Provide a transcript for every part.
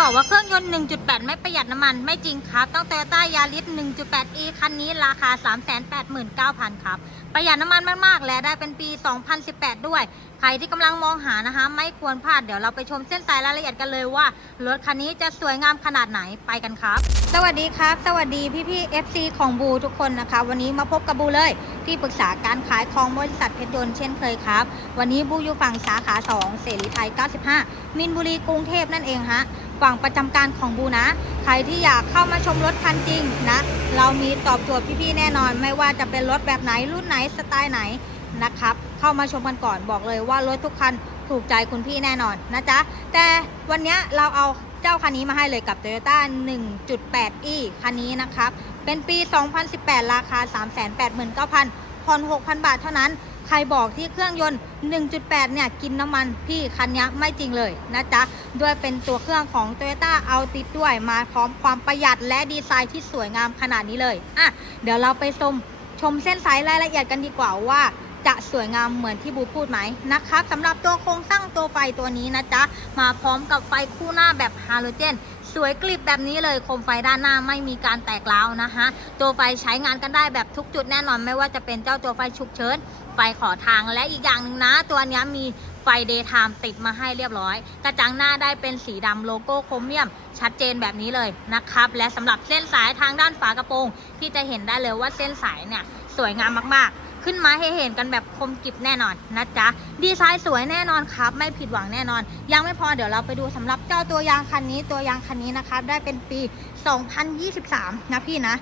บอกว่าเครื่องยนต์ 1.8 ไม่ประหยัดน้ำมัน ไม่จริงครับ ต้อง Toyota Yaris 1.8e คันนี้ราคา 389,000 ครับ ประหยัดน้ำมันมาก ๆ และได้เป็นปี 2018 ด้วย ใครที่กำลังมองหานะคะ ไม่ควรพลาด เดี๋ยวเราไปชมเส้นสายรายละเอียดกันเลยว่า รถคันนี้จะสวยงามขนาดไหน ไปกันครับ สวัสดีครับ สวัสดีพี่ๆ FC ของบูทุกคนนะคะ วันนี้มาพบกับบูเลย ที่ปรึกษาการขายของบริษัทเพชรยนต์เช่นเคยครับ วันนี้บูอยู่ฝั่งสาขา 2 เสรีไทย 95 มินบุรี กรุงเทพนั่นเองฮะ ฝั่งประจำการของบูนะ ใครที่อยากเข้ามาชมรถคันจริงนะ เรามีตอบโจทย์พี่ๆแน่นอน ไม่ว่าจะเป็นรถแบบไหนรุ่นไหนสไตล์ไหนนะครับ เข้ามาชมกันก่อนบอกเลยว่ารถทุกคันถูกใจคุณพี่แน่นอนนะจ๊ะ แต่วันนี้เราเอาเจ้าคันนี้มาให้เลยกับ Toyota 1.8e คันนี้นะครับ เป็นปี 2018 ราคา 389,000ผ่อน6,000 บาทเท่านั้น ใครบอกที่เครื่องยนต์ 1.8 เนี่ย กินน้ำมันพี่คันนี้ไม่จริงเลยนะจ๊ะ ด้วยเป็นตัวเครื่องของ Toyota a l t i s ด้วยมาพร้อมความประหยัดและดีไซน์ที่สวยงามขนาดนี้เลย อะ เดี๋ยวเราไปชมชมเส้นสายรายละเอียดกันดีกว่าว่าจะสวยงามเหมือนที่บูพูดไหมนะครับสำหรับตัวโครงสร้างตัวไฟตัวนี้นะจ๊ะ มาพร้อมกับไฟคู่หน้าแบบฮาโลเจน สวยกลิบแบบนี้เลยโคมไฟด้านหน้าไม่มีการแตกร้าวนะคะตัวไฟใช้งานกันได้แบบทุกจุดแน่นอนไม่ว่าจะเป็นเจ้าตัวไฟฉุกเฉิน ไฟขอทางและอีกอย่างหนึ่งนะ ตัวนี้มีไฟเดย์ไทม์ติดมาให้เรียบร้อย กระจังหน้าได้เป็นสีดำโลโก้โครเมียม ชัดเจนแบบนี้เลยนะครับ และสำหรับเส้นสายทางด้านฝากระโปรง ที่จะเห็นได้เลยว่าเส้นสายเนี่ยสวยงามมากๆ ขึ้นมาให้เห็นกันแบบคมกริบแน่นอนนะจ๊ะ ดีไซน์สวยแน่นอนครับ ไม่ผิดหวังแน่นอน ยังไม่พอเดี๋ยวเราไปดูสำหรับเจ้าตัวยางคันนี้ ตัวยางคันนี้นะครับได้เป็นปี 2023 นะพี่นะ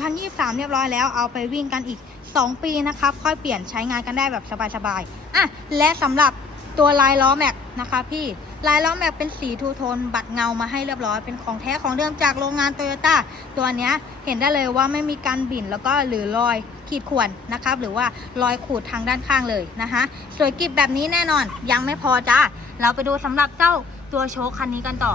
2023 เรียบร้อยแล้วเอาไปวิ่งกันอีก 2 ปีนะครับค่อยเปลี่ยนใช้งานกันได้แบบสบายๆอะและสำหรับตัวลายล้อแม็กนะคะพี่ลายล้อแม็กเป็นสีทูโทนบัดเงามาให้เรียบร้อยเป็นของแท้ของเดิมจากโรงงานโตโยต้าตัวเนี้ยเห็นได้เลยว่าไม่มีการบิ่นแล้วก็หรือรอยขีดข่วนนะครับหรือว่ารอยขูดทางด้านข้างเลยนะคะสวยกริบแบบนี้แน่นอนยังไม่พอจ้าเราไปดูสำหรับเจ้าตัวโชคคันนี้กันต่อ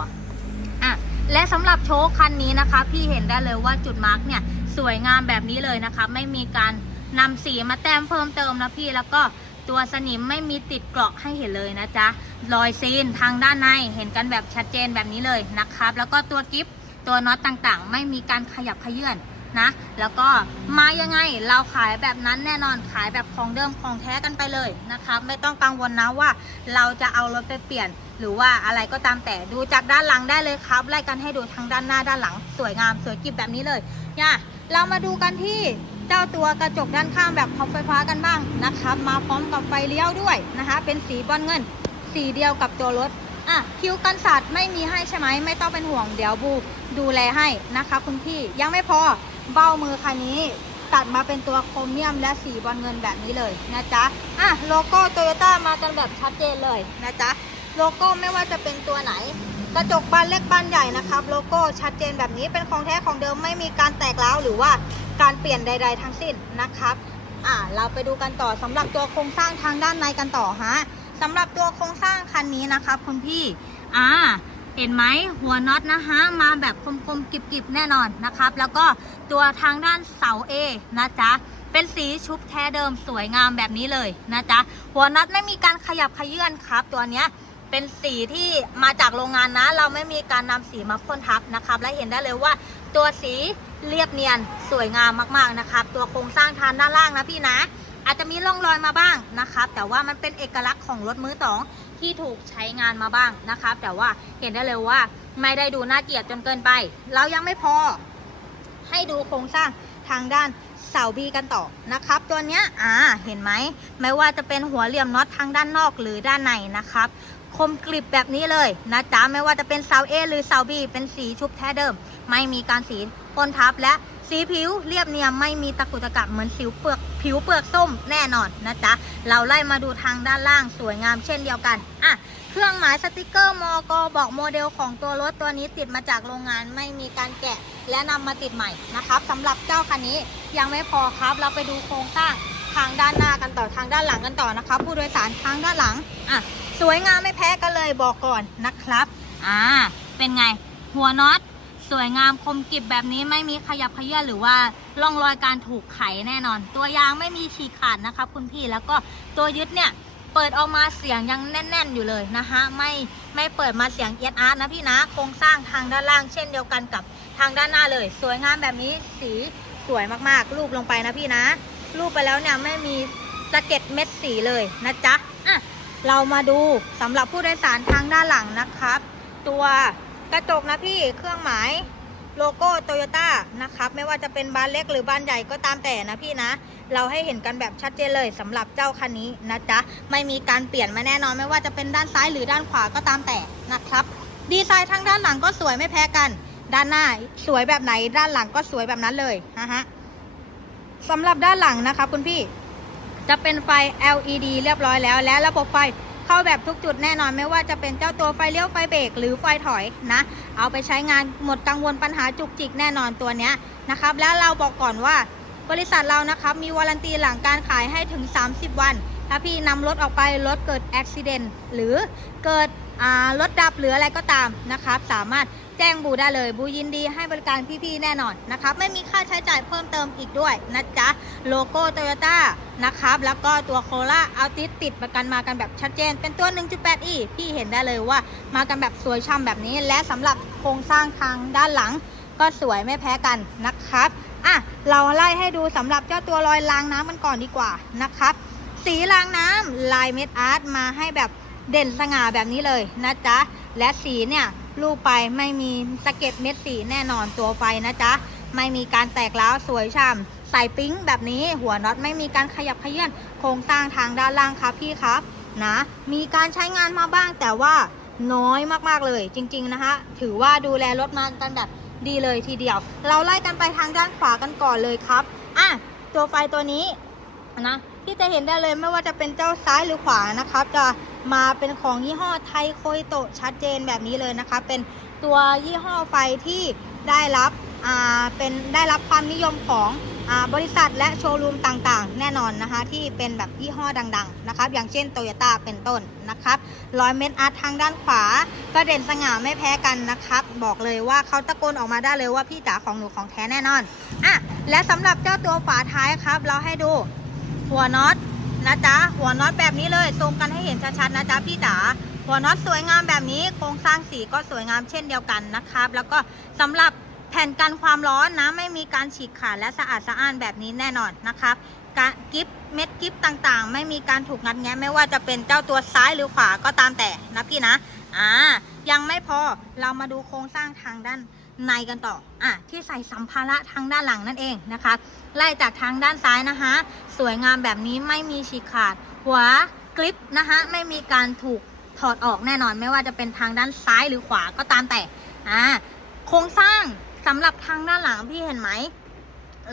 อะและสำหรับโชคคันนี้นะคะ พี่เห็นได้เลยว่าจุดมาร์กเนี่ยสวยงามแบบนี้เลยนะคะ ไม่มีการ นำสีมาแต้มเพิ่มเติมนะพี่แล้วก็ตัวสนิมไม่มีติดเกราะให้เห็นเลยนะจ๊ะรอยซีนทางด้านในเห็นกันแบบชัดเจนแบบนี้เลยนะครับ แล้วก็ตัวกิฟตัวน็อตต่างๆ ไม่มีการขยับขยื่นนะ แล้วก็มายังไงเราขายแบบนั้นแน่นอนขายแบบของเดิมของแท้กันไปเลยนะครับไม่ต้องกังวลนะว่า เราจะเอารถไปเปลี่ยน หรือว่าอะไรก็ตามแต่ดูจากด้านหลังได้เลยครับไล่กันให้ดูทั้งด้านหน้าด้านหลัง สวยงามสวยกิบแบบนี้เลยเนี่ยเรามาดูกันที่ เจ้าตัวกระจกด้านข้างแบบท็อปไฟฟ้ากันบ้างนะครับมาพร้อมกับไฟเลี้ยวด้วยนะคะ เป็นสีบอลเงิน สีเดียวกับตัวรถอะคิวกันสัตว์ไม่มีให้ใช่ไหมไม่ต้องเป็นห่วงเดี๋ยวบูดูแลให้นะคะ คุณพี่ยังไม่พอเบ้ามือคันนี้ตัดมาเป็นตัวโครเมียมและสีบอลเงินแบบนี้เลยนะจ๊ะอะโลโก้โตโยต้ามากันแบบชัดเจนเลยนะจ๊ะโลโก้ไม่ว่าจะเป็นตัวไหน กระจกบานเล็กบานใหญ่นะครับ โลโก้ชัดเจนแบบนี้เป็นของแท้ของเดิมไม่มีการแตกร้าวหรือว่า การเปลี่ยนใด ๆ ทั้งสิ้นนะครับอ่าเราไปดูกันต่อสำหรับตัวโครงสร้างทางด้านในกันต่อฮะสำหรับตัวโครงสร้างคันนี้นะครับคุณพี่อ่าเห็นไหมหัวน็อตนะคะมาแบบคมๆกิบๆแน่นอนนะครับ แล้วก็ตัวทางด้านเสา A นะจ๊ะเป็นสีชุบแท้เดิมสวยงามแบบนี้เลยนะจ๊ะหัวน็อตไม่มีการขยับขยื่นครับตัวเนี้ย เป็นสีที่มาจากโรงงานนะ เราไม่มีการนำสีมาพ่นทับนะครับ และเห็นได้เลยว่าตัวสีเรียบเนียนสวยงามมากๆนะครับ ตัวโครงสร้างทานด้านล่างนะพี่นะ อาจจะมีร่องรอยมาบ้างนะครับ แต่ว่ามันเป็นเอกลักษณ์ของรถมือสองที่ถูกใช้งานมาบ้างนะครับ แต่ว่าเห็นได้เลยว่าไม่ได้ดูน่าเกลียดจนเกินไป เรายังไม่พอ ให้ดูโครงสร้างทางด้านเสาบีกันต่อนะครับ ตัวเนี้ยอ่าเห็นไหมไม่ว่าจะเป็นหัวเหลี่ยมน็อตทางด้านนอกหรือด้านในนะครับ คมกริบแบบนี้เลยนะจ๊ะไม่ว่าจะเป็นเสา A หรือเสา B เป็นสีชุบแท้เดิม ไม่มีการสีพ่นทับและสีผิวเรียบเนียมไม่มีตะกุตะกักเหมือนสิวเปลือกผิวเปลือกส้มแน่นอนนะจ๊ะเราไล่มาดูทางด้านล่างสวยงามเช่นเดียวกันอะเครื่องหมายสติกเกอร์มอกบอกโมเดลของตัวรถตัวนี้ติดมาจากโรงงานไม่มีการแกะและนำมาติดใหม่นะครับสำหรับเจ้าคันนี้ยังไม่พอครับเราไปดูโครงสร้างทางด้านหน้ากันต่อทางด้านหลังกันต่อนะครับผู้โดยสารทางด้านหลังอะ สวยงามไม่แพ้กันเลยบอกก่อนนะครับ อ่า เป็นไง หัวน็อตสวยงามคมกริบแบบนี้ไม่มีขยับขยื่นหรือว่าร่องรอยการถูกไขแน่นอน ตัวยางไม่มีฉีกขาดนะครับคุณพี่แล้วก็ตัวยึดเนี่ยเปิดออกมาเสียงยังแน่น ๆ อยู่เลยนะคะไม่ไม่เปิดมาเสียงเอียดอาร์ตนะพี่นะโครงสร้างทางด้านล่างเช่นเดียวกันกับทางด้านหน้าเลย สวยงามแบบนี้สีสวยมากๆ รูปลงไปนะพี่นะ รูปไปแล้วเนี่ยไม่มีสะเก็ดเม็ดสีเลยนะจ๊ะอะ เรามาดูสำหรับผู้โดยสารทางด้านหลังนะครับ ตัวกระจกนะพี่เครื่องหมายโลโก้โตโยต้านะครับไม่ว่าจะเป็นบานเล็กหรือบานใหญ่ก็ตามแต่นะพี่นะ เราให้เห็นกันแบบชัดเจนเลยสำหรับเจ้าคันนี้นะจ๊ะไม่มีการเปลี่ยนมาแน่นอน ไม่ว่าจะเป็นด้านซ้ายหรือด้านขวาก็ตามแต่นะครับ ดีไซน์ทางด้านหลังก็สวยไม่แพ้กัน ด้านหน้าสวยแบบไหนด้านหลังก็สวยแบบนั้นเลยนะฮะสำหรับด้านหลังนะคะคุณพี่ จะเป็นไฟ LED เรียบร้อยแล้ว และระบบไฟเข้าแบบทุกจุดแน่นอนไม่ว่าจะเป็นเจ้าตัวไฟเลี้ยวไฟเบรกหรือไฟถอยนะ เอาไปใช้งานหมดกังวลปัญหาจุกจิกแน่นอนตัวเนี้ยนะครับ แล้วเราบอกก่อนว่าบริษัทเรานะครับมีวารันตีหลังการขายให้ถึง 30 วัน ถ้าพี่นำรถออกไปรถเกิดอุบิเหตุหรือเกิดรถดับหรืออะไรก็ตามนะครับ สามารถ แจ้งบูได้เลย บูยินดีให้บริการพี่ๆแน่นอนนะครับไม่มีค่าใช้จ่ายเพิ่มเติมอีกด้วยนะจ๊ะโลโก้โตโยต้านะครับแล้วก็ตัวโคล่าเอาติดติดประกันมากันแบบชัดเจน เป็นตัว 1.8e พี่เห็นได้เลยว่ามากันแบบสวยช่ำแบบนี้ และสำหรับโครงสร้างทางด้านหลัง ก็สวยไม่แพ้กันนะครับอะเราไล่ให้ดูสำหรับเจ้าตัวรอยรางน้ำมันก่อนดีกว่านะครับสีรางน้ำลายเม็ดอาร์ตมาให้แบบเด่นสง่าแบบนี้เลยนะจ๊ะและสีเนี่ย ลูกไปไม่มีสะเก็ดเม็ดสีแน่นอนตัวไฟนะจ๊ะ ไม่มีการแตกร้วสวยช่ำใส่ปิ๊งแบบนี้หัวน็อตไม่มีการขยับเขยื่อนโครงสร้างทางด้านล่างครับพี่ครับนะมีการใช้งานมาบ้างแต่ว่าน้อยมากๆเลยจริง ๆ นะคะถือว่าดูแลรถมากันแบบดีเลยทีเดียว เราไล่กันไปทางด้านขวากันก่อนเลยครับอะตัวไฟตัวนี้นะ ที่จะเห็นได้เลยไม่ว่าจะเป็นเจ้าซ้ายหรือขวานะครับ จะมาเป็นของยี่ห้อไทโคยโตชัดเจนแบบนี้เลยนะคะ เป็นตัวยี่ห้อไฟที่ได้รับเป็นได้รับความนิยมของอบริษัทและโชว์รูมต่างๆ แน่นอนนะคะที่เป็นแบบยี่ห้อดัง ๆ นะครับ อย่างเช่นโตโยต้าเป็นต้นนะครับร้อยเม็ดอาร์ตทางด้านขวา ก็เด่นสง่าไม่แพ้กันนะครับ บอกเลยว่าเขาตะโกนออกมาได้เลยว่าพี่จ๋าของหนูของแท้แน่นอนอะและสำหรับเจ้าตัวฝาท้ายครับ เราให้ดู หัวน็อตนะจ๊ะหัวน็อตแบบนี้เลยซูมกันให้เห็นชัดๆนะจ๊ะพี่จ๋าหัวน็อตสวยงามแบบนี้โครงสร้างสีก็สวยงามเช่นเดียวกันนะครับ แล้วก็สำหรับแผ่นกันความร้อนนะไม่มีการฉีกขาดและสะอาดสะอ้านแบบนี้แน่นอนนะครับกะกิฟเม็ดกิฟต่างๆ ไม่มีการถูกงัดแงะไม่ว่าจะเป็นเจ้าตัวซ้ายหรือขวาก็ตามแต่นะพี่นะอ่ายังไม่พอเรามาดูโครงสร้างทางด้าน ในกันต่อ อะ ที่ใส่สัมภาระทางด้านหลังนั่นเองนะคะ ไล่จากทางด้านซ้ายนะคะ สวยงามแบบนี้ไม่มีฉีกขาด หัวกลิปนะคะ ไม่มีการถูกถอดออกแน่นอน ไม่ว่าจะเป็นทางด้านซ้ายหรือขวาก็ตามแต่ อ่า โครงสร้างสำหรับทางด้านหลังพี่เห็นไหม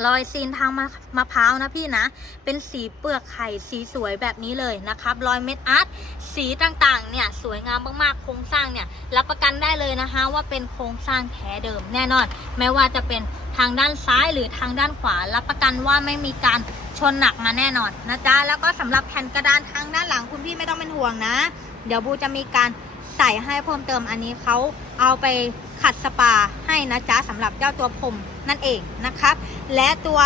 รอยซีนทางมะมะพร้าวนะพี่นะ เป็นสีเปลือกไข่สีสวยแบบนี้เลยนะครับ รอยเม็ดอาร์ตสีต่างๆ เนี่ยสวยงามมากๆ โครงสร้างเนี่ยรับประกันได้เลยนะคะ ว่าเป็นโครงสร้างแท้เดิมแน่นอน ไม่ว่าจะเป็นทางด้านซ้ายหรือทางด้านขวา รับประกันว่าไม่มีการชนหนักมาแน่นอนนะจ๊ะ แล้วก็สำหรับแผ่นกระดานทางด้านหลังคุณพี่ไม่ต้องเป็นห่วงนะ เดี๋ยวบูจะมีการใส่ให้เพิ่มเติมอันนี้เขาเอาไป ขัดสปาให้นะจ๊ะสำหรับเจ้าตัวผมนั่นเองนะครับ และตัว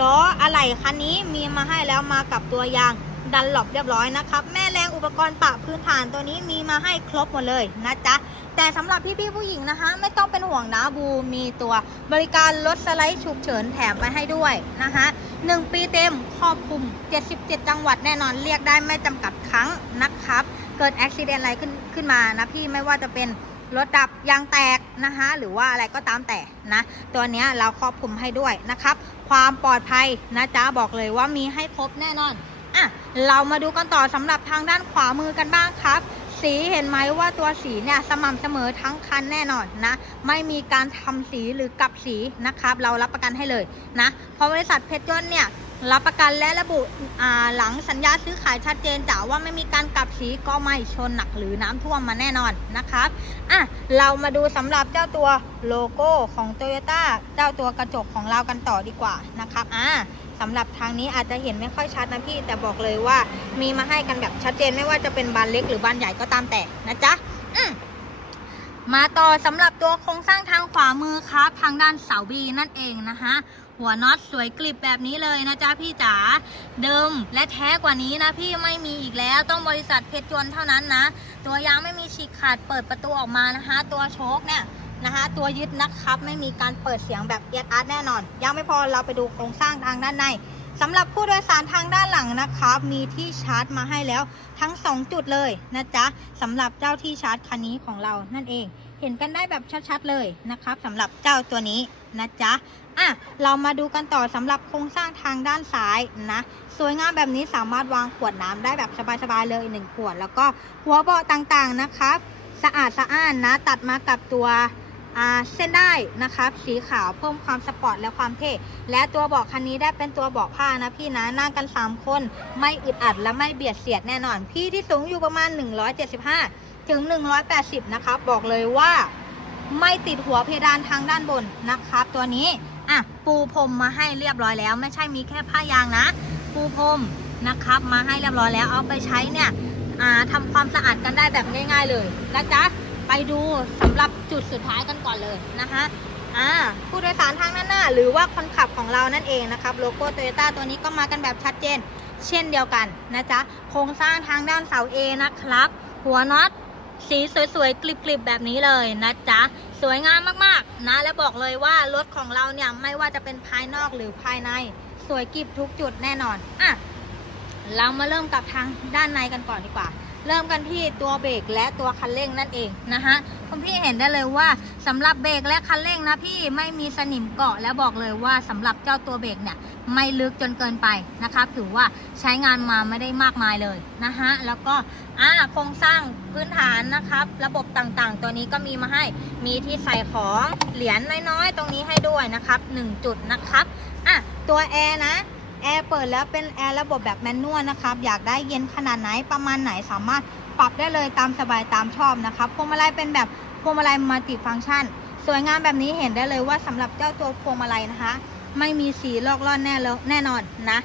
ล้ออะไหล่คันนี้มีมาให้แล้วมากับตัวยางดันหลบเรียบร้อยนะครับ แม่แรงอุปกรณ์ปะพื้นฐานตัวนี้มีมาให้ครบหมดเลยนะจ๊ะแต่สำหรับพี่ๆผู้หญิงนะคะ ไม่ต้องเป็นห่วงนะบูมีตัวบริการรถสไลด์ฉุกเฉินแถมไปให้ด้วยนะคะหนึ่งปีเต็มครอบคลุม 77 จังหวัดแน่นอนเรียกได้ไม่จำกัดครั้งนะครับ เกิดอุบิเหตุอะไรขึ้นขึ้นมานะพี่ไม่ว่าจะเป็น รถดับยางแตกนะคะหรือว่าอะไรก็ตามแต่นะ ตัวนี้เราครอบคลุมให้ด้วยนะครับ ความปลอดภัยนะจ๊ะบอกเลยว่ามีให้ครบแน่นอนอะเรามาดูกันต่อสำหรับทางด้านขวามือกันบ้างครับ สีเห็นไหมว่าตัวสีเนี่ยสม่ำเสมอทั้งคันแน่นอนนะ ไม่มีการทำสีหรือกลับสีนะครับ เรารับประกันให้เลยนะเพราะบริษัทเพชรยนต์เนี่ยรับประกันและระบุหลังสัญญาซื้อขายชัดเจนจ้าว่าไม่มีการกลับสีก็ไม่ชนหนักหรือน้ำท่วมมาแน่นอนนะครับอะเรามาดูสำหรับเจ้าตัวโลโก้ของ t o y ยต้เจ้าตัวกระจกของเรากันต่อดีกว่านะครับอ่า สำหรับทางนี้อาจจะเห็นไม่ค่อยชัดนะพี่ แต่บอกเลยว่ามีมาให้กันแบบชัดเจนไม่ว่าจะเป็นบานเล็กหรือบานใหญ่ก็ตามแต่นะจ๊ะอืมาต่อสำหรับตัวโครงสร้างทางขวามือครับ ทางด้านเสาบีนั่นเองนะคะหัวน็อตสวยกริบแบบนี้เลยนะจ๊ะพี่จ๋าเดิมและแท้กว่านี้นะพี่ไม่มีอีกแล้วต้องบริษัทเพชรยนเท่านั้นนะ ตัวยางไม่มีฉีกขาดเปิดประตูออกมานะคะ ตัวโชคเนี่ย นะคะตัวยึดนะครับไม่มีการเปิดเสียงแบบเอียดอาร์ตแน่นอน ยังไม่พอเราไปดูโครงสร้างทางด้านในสำหรับผู้โดยสารทางด้านหลังนะครับ มีที่ชาร์จมาให้แล้วทั้ง 2 จุดเลยนะจ๊ะสำหรับเจ้าที่ชาร์จคันนี้ของเรานั่นเอง เห็นกันได้แบบชัดๆเลยนะครับสำหรับเจ้าตัวนี้นะจ๊ะอะเรามาดูกันต่อสำหรับโครงสร้างทางด้านซ้ายนะ สวยงามแบบนี้สามารถวางขวดน้ำได้แบบสบายๆเลย 1 ขวด แล้วก็หัวเบาะต่างๆนะครับ สะอาดสะอ้านนะ ตัดมากับตัว เส้นได้นะครับ สีขาวเพิ่มความสปอร์ตและความเท่และตัวเบาะคันนี้ได้เป็นตัวเบาะผ้านะพี่นะนั่งกัน 3 คน ไม่อึดอัดและไม่เบียดเสียดแน่นอน พี่ที่สูงอยู่ประมาณ 175 ถึง 180 นะครับ บอกเลยว่าไม่ติดหัวเพดานทางด้านบนนะครับ ตัวนี้อะปูพรมมาให้เรียบร้อยแล้ว ไม่ใช่มีแค่ผ้ายางนะ ปูพรมนะครับ มาให้เรียบร้อยแล้วเอาไปใช้เนี่ยทำความสะอาดกันได้แบบง่าย ๆ เลยนะจ๊ะ ไปดูสำหรับจุดสุดท้ายกันก่อนเลยนะคะอ่าผู้โดยสารทางด้านหน้า หรือว่าคนขับของเรานั่นเองนะครับโลโก้โตโยต้าตัวนี้ก็มากันแบบชัดเจน เช่นเดียวกันนะจ๊ะโครงสร้างทางด้านเสา A นะครับ หัวน็อตสีสวยๆ กลิบๆ แบบนี้เลยนะจ๊ะ สวยงามมากๆ นะ และบอกเลยว่ารถของเราเนี่ย ไม่ว่าจะเป็นภายนอกหรือภายใน สวยกลิบทุกจุดแน่นอน อะ เรามาเริ่มกับทางด้านในกันก่อนดีกว่า เริ่มกันที่ตัวเบรกและตัวคันเร่งนั่นเองนะฮะคุณพี่เห็นได้เลยว่าสำหรับเบรกและคันเร่งนะพี่ไม่มีสนิมเกาะและบอกเลยว่าสำหรับเจ้าตัวเบรกเนี่ยไม่ลึกจนเกินไปนะครับถือว่าใช้งานมาไม่ได้มากมายเลยนะฮะแล้วก็อ่าโครงสร้างพื้นฐานนะครับระบบต่างๆ ตัวนี้ก็มีมาให้มีที่ใส่ของเหรียญน้อยๆ ตรงนี้ให้ด้วยนะครับ1จุดนะครับอะตัวแอร์นะ แอร์เปิดแล้วเป็นแอร์ระบบแบบแมนนวลนะครับ อยากได้เย็นขนาดไหนประมาณไหนสามารถปรับได้เลยตามสบายตามชอบนะครับพวงมาลัยเป็นแบบพวงมาลัยมัลติฟังก์ชัน สวยงามแบบนี้เห็นได้เลยว่าสำหรับเจ้าตัวพวงมาลัยนะคะ ไม่มีสีลอกล่อนแน่แล้วแน่นอนนะ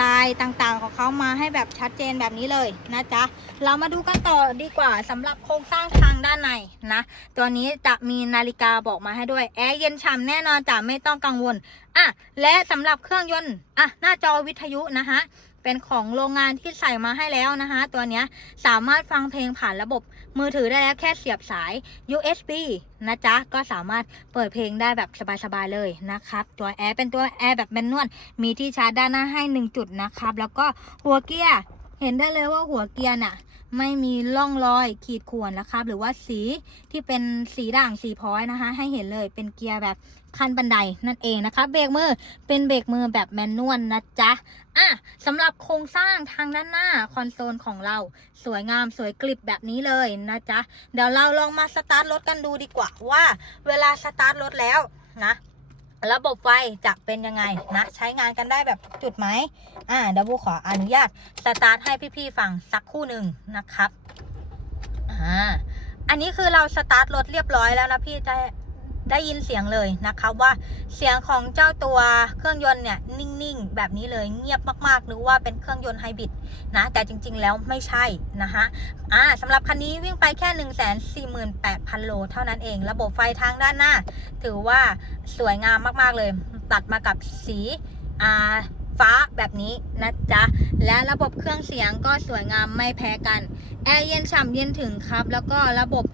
ลายต่างๆของเขามาให้แบบชัดเจนแบบนี้เลยนะจ๊ะ เรามาดูกันต่อดีกว่าสำหรับโครงสร้างทางด้านในนะ ตัวนี้จะมีนาฬิกาบอกมาให้ด้วย แอร์เย็นฉ่ำแน่นอนจ้ะไม่ต้องกังวลอะและสำหรับเครื่องยนต์อะหน้าจอวิทยุนะคะเป็นของโรงงานที่ใส่มาให้แล้วนะคะ ตัวนี้สามารถฟังเพลงผ่านระบบ มือถือได้แล้วแค่เสียบสาย USB นะจ๊ะ ก็สามารถเปิดเพลงได้แบบสบายๆเลยนะครับ ตัวแอร์เป็นตัวแอร์แบบแมนนวล มีที่ชาร์จด้านหน้าให้ 1 จุดนะครับ แล้วก็หัวเกียร์ เห็นได้เลยว่าหัวเกียร์น่ะ ไม่มีร่องรอยขีดข่วนนะครับ หรือว่าสีที่เป็นสีด่างสีพ้อยนะคะ ให้เห็นเลยเป็นเกียร์แบบคันบันไดนั่นเองนะคะเบรกมือเป็นเบรกมือแบบแมนนวลนะจ๊ะอะสำหรับโครงสร้างทางด้านหน้าคอนโซลของเรา สวยงามสวยกริบแบบนี้เลยนะจ๊ะเดี๋ยวเราลองมาสตาร์ทรถกันดูดีกว่าว่า เวลาสตาร์ทรถแล้วนะ ระบบไฟจะเป็นยังไงนะใช้งานกันได้แบบจุดไหมอ่าเดี๋ยวบูขออนุญาตสตาร์ทให้พี่ๆฟังสักคู่หนึ่งนะครับอ่าอันนี้คือเราสตาร์ทรถเรียบร้อยแล้วนะพี่จะ ได้ยินเสียงเลยนะคะว่าเสียงของเจ้าตัวเครื่องยนต์เนี่ยนิ่งๆ แบบนี้เลยเงียบมากๆนึกว่าเป็นเครื่องยนต์ไฮบริดนะแต่จริงๆแล้วไม่ใช่นะคะอ่าสำหรับคันนี้วิ่งไปแค่ 1 4 8 0 0 0 โลเท่านั้นเอง ระบบไฟทางด้านหน้า ถือว่าสวยงามมากๆเลย ตัดมากับสีอ่า ฟ้าแบบนี้นะจ๊ะ และระบบเครื่องเสียงก็สวยงามไม่แพ้กัน แอร์เย็นฉ่ำเย็นถึงครับ แล้วก็ระบบ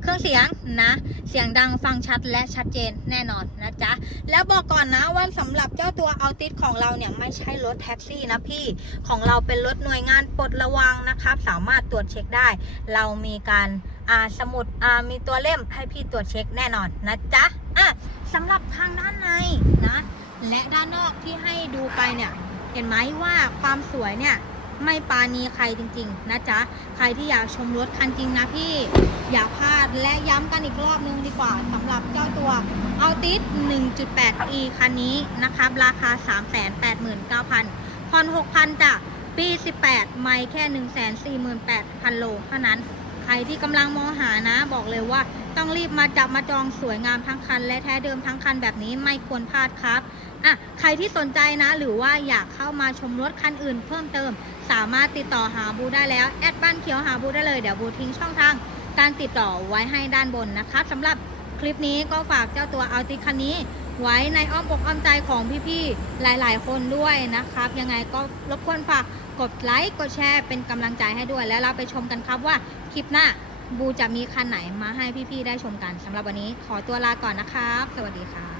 เครื่องเสียงนะ เสียงดังฟังชัดและชัดเจนแน่นอนนะจ๊ะ แล้วบอกก่อนนะว่าสำหรับเจ้าตัวเอาติสของเราเนี่ยไม่ใช่รถแท็กซี่นะพี่ ของเราเป็นรถหน่วยงานปลดระวังนะครับ สามารถตรวจเช็คได้ เรามีการสมุดมีตัวเล่มให้พี่ตรวจเช็คแน่นอนนะจ๊ะอะสำหรับทางด้านในนะ และด้านนอกที่ให้ดูไปเนี่ยเห็นไหมว่าความสวยเนี่ยไม่ปาณีใครจริง ๆ นะจ๊ะ ใครที่อยากชมรถคันจริงนะพี่ อย่าพลาดและย้ำกันอีกรอบนึงดีกว่าสำหรับเจ้าตัวเอาติส 1.8e คันนี้นะครับ ราคา 389,000 ผ่อน 6,000จ้ะปี 18 ไม่แค่ 148,000 โลเท่านั้น ใครที่กำลังมองหานะบอกเลยว่า ต้องรีบมาจับมาจองสวยงามทั้งคัน และแท้เดิมทั้งคันแบบนี้ไม่ควรพลาดครับอะใครที่สนใจนะ หรือว่าอยากเข้ามาชมรถคันอื่นเพิ่มเติม สามารถติดต่อหาบูได้แล้ว แอดบ้านเขียวหาบูได้เลย เดี๋ยวบูทิ้งช่องทาง การติดต่อไว้ให้ด้านบนนะครับสำหรับคลิปนี้ก็ฝากเจ้าตัวเอาติคันนี้ ไว้ในอ้อมอกอ้อมใจของพี่ๆ หลายๆ คนด้วยนะครับ ยังไงก็รบกวนฝากกดไลค์กดแชร์เป็นกำลังใจให้ด้วยแล้วเราไปชมกันครับว่าคลิปหน้า บูจะมีคันไหนมาให้พี่ๆได้ชมกันสำหรับวันนี้ขอตัวลาก่อนนะครับ สวัสดีค่ะ